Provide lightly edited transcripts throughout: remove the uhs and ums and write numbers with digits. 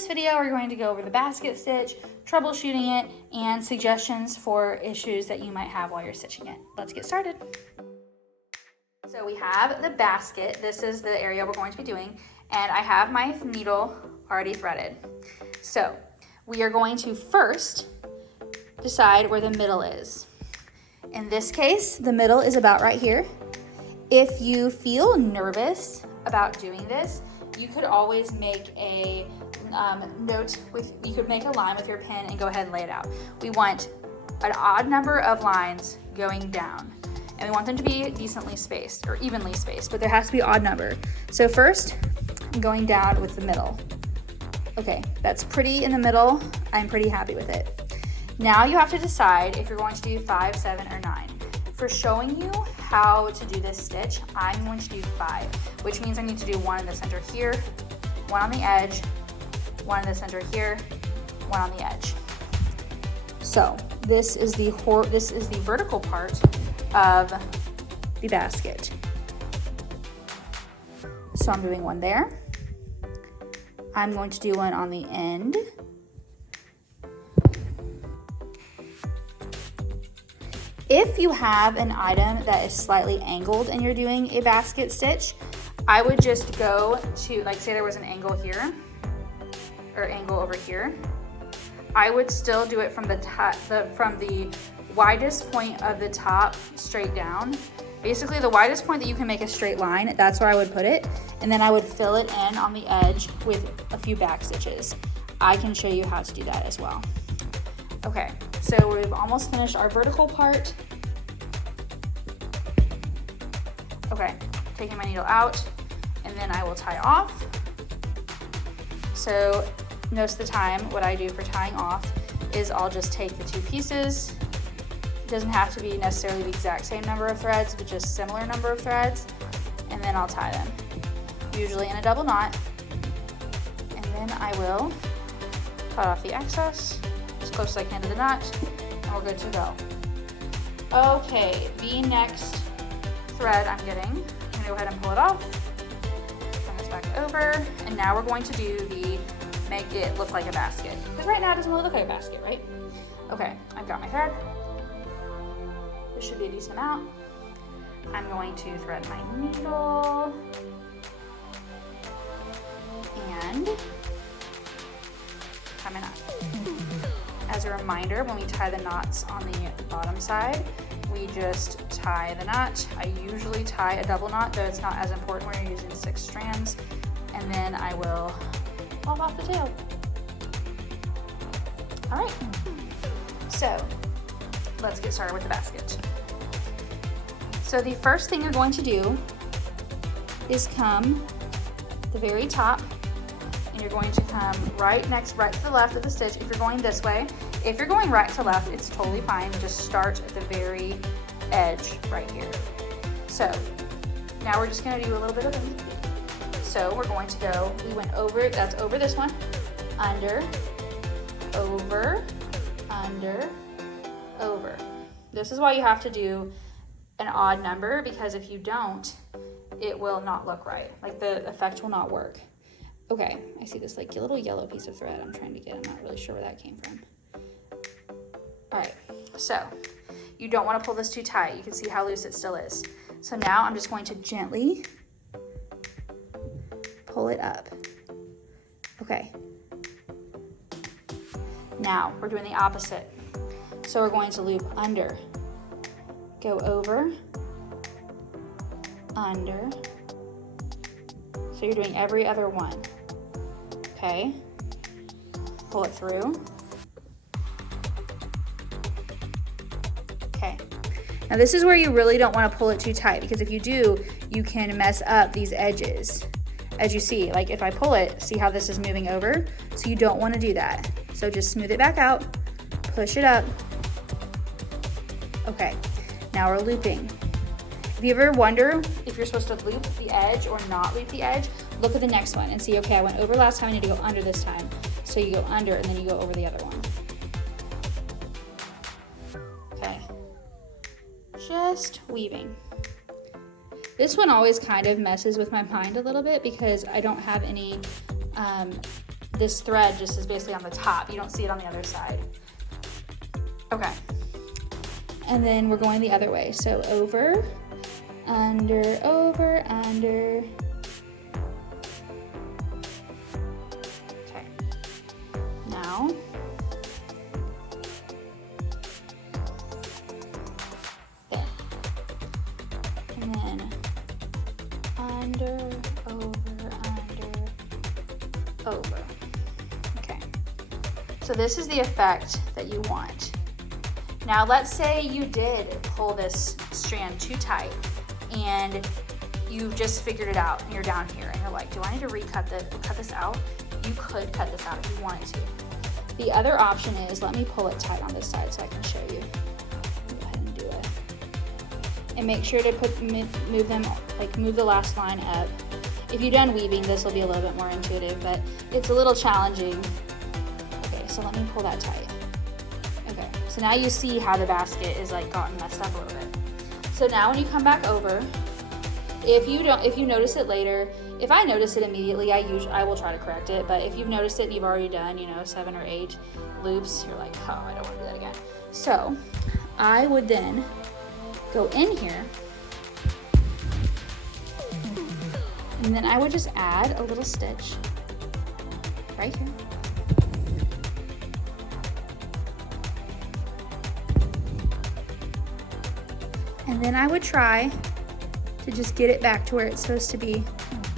this video, we're going to go over the basket stitch, troubleshooting it, and suggestions for issues that you might have while you're stitching it. Let's get started. So we have the basket. This is the area we're going to be doing, and I have my needle already threaded. So we are going to first decide where the middle is. In this case, the middle is about right here. If you feel nervous about doing this, you could always make a note you could make a line with your pen and go ahead and lay it out. We want an odd number of lines going down, and we want them to be decently spaced or evenly spaced, but there has to be an odd number. So first, I'm going down with the middle. Okay, that's pretty in the middle. I'm pretty happy with it. Now you have to decide if you're going to do 5, 7, or 9. For showing you how to do this stitch, I'm going to do 5, which means I need to do 1 in the center here, 1 on the edge, 1 in the center here, 1 on the edge. So this is the vertical part of the basket. So I'm doing 1 there. I'm going to do 1 on the end. If you have an item that is slightly angled and you're doing a basket stitch, I would just go to, like, say there was an angle here or angle over here. I would still do it from the top, from the widest point of the top straight down. Basically the widest point that you can make a straight line, that's where I would put it. And then I would fill it in on the edge with a few back stitches. I can show you how to do that as well. Okay, so we've almost finished our vertical part. Okay, taking my needle out, and then I will tie off. So most of the time, what I do for tying off is I'll just take the 2 pieces. It doesn't have to be necessarily the exact same number of threads, but just similar number of threads, and then I'll tie them, usually in a double knot. And then I will cut off the excess as close as I can to the knot, and we're good to go. Okay, the next thread I'm getting, I'm gonna go ahead and pull it off, bring this back over, and now we're going to do the make it look like a basket, because right now it doesn't really look like a basket, right? Okay, I've got my thread. This should be a decent amount. I'm going to thread my needle and tie my knot. As a reminder, when we tie the knots on the bottom side, we just tie the knot. I usually tie a double knot, though it's not as important when you're using 6 strands. And then I will pop off the tail. All right, so let's get started with the basket. So the first thing you're going to do is come to the very top, and you're going to come right to the left of the stitch if you're going this way. If you're going right to left, it's totally fine. Just start at the very edge right here. So now we're just gonna do a little bit of it. So we're going to go, we went over, that's over this one, under, over, under, over. This is why you have to do an odd number, because if you don't, it will not look right. Like the effect will not work. Okay, I see this like little yellow piece of thread I'm trying to get. I'm not really sure where that came from. All right, so you don't want to pull this too tight. You can see how loose it still is. So now I'm just going to gently pull it up. Okay. Now we're doing the opposite. So we're going to loop under, go over, under. So you're doing every other one. Okay. Pull it through. Okay. Now this is where you really don't want to pull it too tight, because if you do, you can mess up these edges. As you see, like if I pull it, see how this is moving over? So you don't want to do that. So just smooth it back out, push it up. Okay, now we're looping. If you ever wonder if you're supposed to loop the edge or not loop the edge, look at the next one and see, okay, I went over last time, I need to go under this time. So you go under and then you go over the other one. Okay, just weaving. This one always kind of messes with my mind a little bit because I don't have any this thread just is basically on the top. You don't see it on the other side. Okay. And then we're going the other way. So over, under, over, under. Okay. Now, there. And then under, over, over. Okay. So this is the effect that you want. Now let's say you did pull this strand too tight and you just figured it out and you're down here and you're like, do I need to cut this out? You could cut this out if you wanted to. The other option is, let me pull it tight on this side so I can show you. Go ahead and do it. And make sure to move them, like move the last line up. If you've done weaving, this will be a little bit more intuitive, but it's a little challenging. Okay, so let me pull that tight. Okay, so now you see how the basket is like gotten messed up a little bit. So now when you come back over, if you notice it later, if I notice it immediately, I will try to correct it. But if you've noticed it and you've already done, 7 or 8 loops, you're like, oh, I don't want to do that again. So I would then go in here, and then I would just add a little stitch right here. And then I would try to just get it back to where it's supposed to be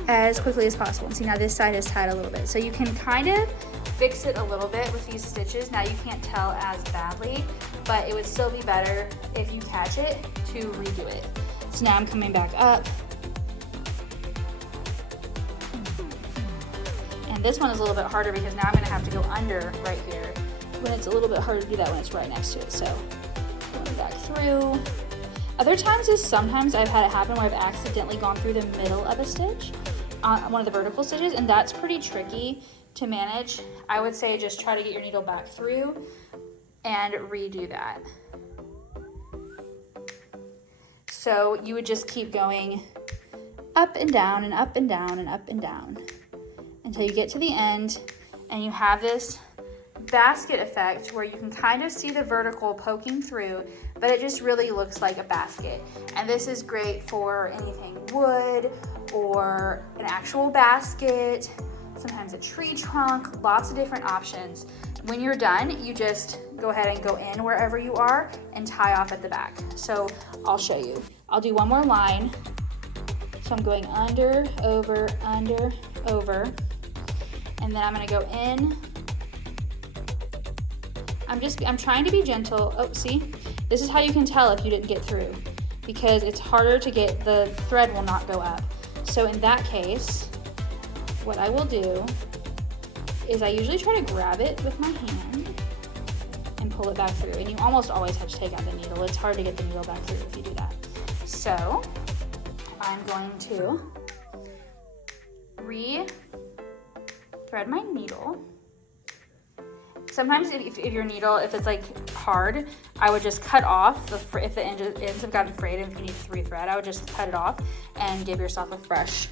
as quickly as possible. And see, now this side is tied a little bit. So you can kind of fix it a little bit with these stitches. Now you can't tell as badly, but it would still be better if you catch it to redo it. So now I'm coming back up. And this one is a little bit harder because now I'm gonna have to go under right here when it's a little bit harder to do that when it's right next to it. So going back through. Other times is sometimes I've had it happen where I've accidentally gone through the middle of a stitch on one of the vertical stitches, and that's pretty tricky to manage. I would say just try to get your needle back through and redo that. So you would just keep going up and down and up and down and up and down until you get to the end and you have this basket effect where you can kind of see the vertical poking through, but it just really looks like a basket. And this is great for anything wood or an actual basket, sometimes a tree trunk, lots of different options. When you're done, you just go ahead and go in wherever you are and tie off at the back. So I'll show you. I'll do one more line. So I'm going under, over, and then I'm gonna go in. I'm trying to be gentle. Oh, see? This is how you can tell if you didn't get through, because it's harder to get, the thread will not go up. So in that case, what I will do is I usually try to grab it with my hand and pull it back through. And you almost always have to take out the needle. It's hard to get the needle back through if you do that. So I'm going to re-thread my needle. Sometimes if your needle, if it's like hard, I would just cut off, if the ends have gotten frayed and if you need to re-thread, I would just cut it off and give yourself a fresh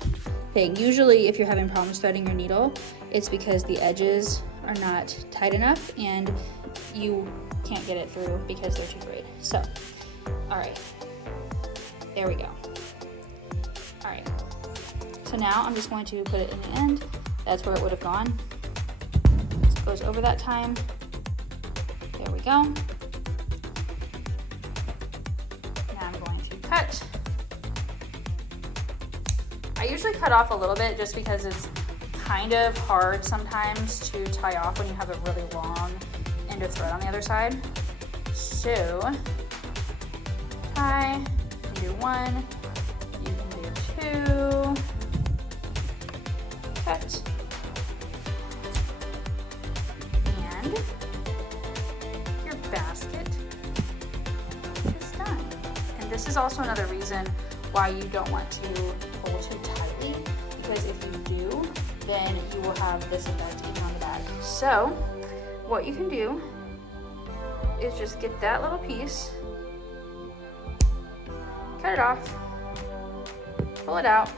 thing. Usually if you're having problems threading your needle, it's because the edges are not tight enough and you can't get it through because they're too frayed. So, all right, there we go. All right, so now I'm just going to put it in the end. That's where it would have gone. Goes over that time. There we go. Now I'm going to cut. I usually cut off a little bit just because it's kind of hard sometimes to tie off when you have a really long end of thread on the other side. So tie, you can do 1, you can do 2, cut. Your basket is done. And this is also another reason why you don't want to pull too tightly, because if you do, then you will have this effect even on the back. So what you can do is just get that little piece, cut it off, pull it out,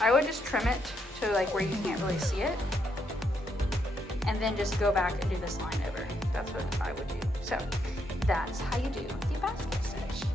I would just trim it to like where you can't really see it, and then just go back and do this line over. That's what I would do. So that's how you do the basket stitch.